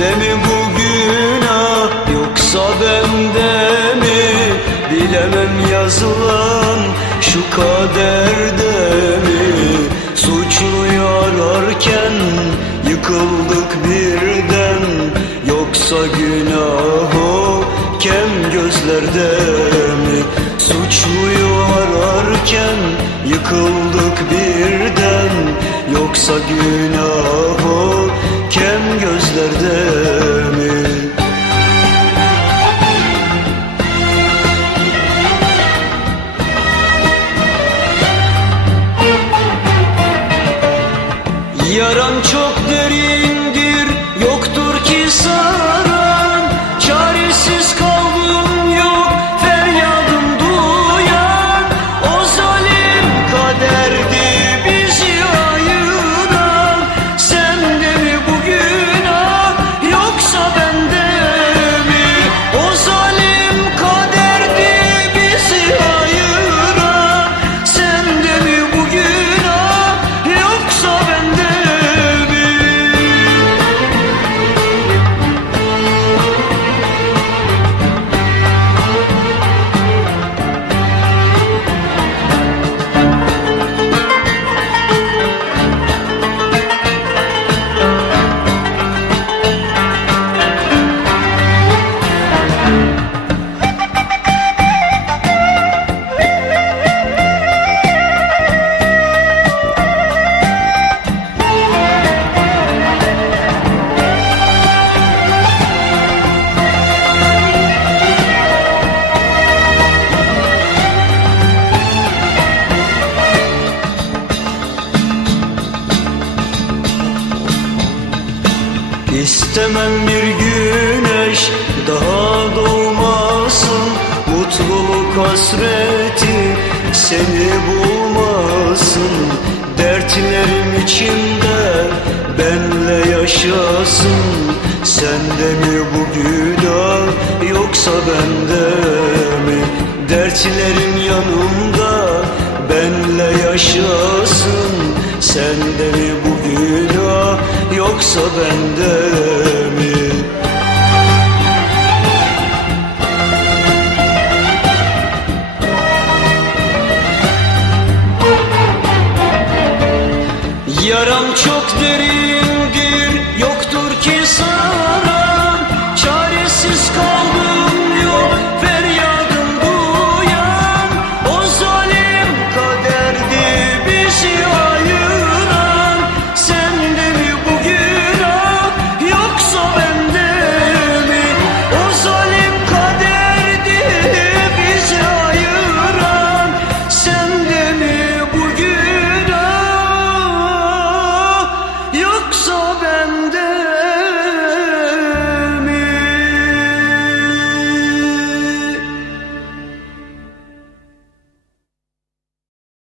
Sende mi bu günah? Yoksa bende mi? Bilemem yazılan şu kaderde mi? Suçluyu ararken yıkıldık birden. Yoksa günah o kem gözlerde mi? Suçluyu ararken yıkıldık birden. Yoksa günah o kem gözlerde Yaran çok derindir İstemem bir güneş daha doğmasın Mutluluk hasreti seni bulmasın Dertlerim içinde benle yaşasın. Sende mi bu günah yoksa bende mi? Dertlerim yanımda benle yaşasın. Sende mi bu günah yoksa bende mi? Yaram çok derin